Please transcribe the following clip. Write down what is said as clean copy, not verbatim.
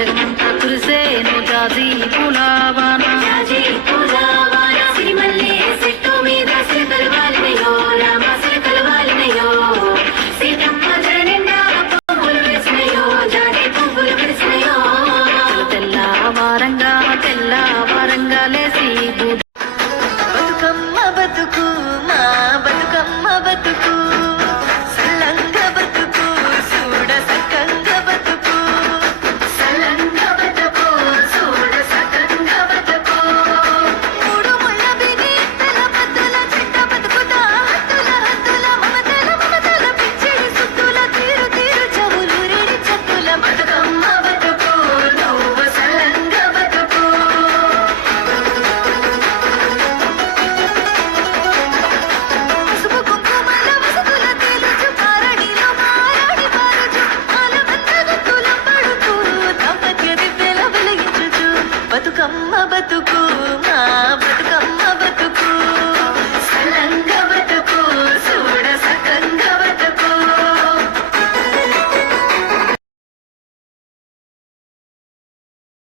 జగమంతా కురిసేను జాజి పూలవాన సిరిమల్లె చెట్టు మీద సిలకలు వాలినయో రామ సిలకలు వాలినయో సీతమ్మ జడ నిండా పువ్వులు వేసినయో జాతి పువ్వులు వేసినయో తెల్లవారంగా లేసి బతుకమ్మ బతుకు మా బతుకమ్మ బతుకు సల్లంగ బతుకు చూడ సకంగ బతుకు సల్లంగ బతుకు చూడ సకంగ బతుకు మూడు ముళ్ళ బిగి తల బతుల చెట్ట బతుకుతా హత్తుల మమతల పిచ్చిడి సుత్తుల తీరు చెవులూరిడి చెట్టుల బతుకమ్మ బతుకు నువ్వు సల్లంగ బతుకు బతుకమ్మ బతుకు మా బతుకమ్మ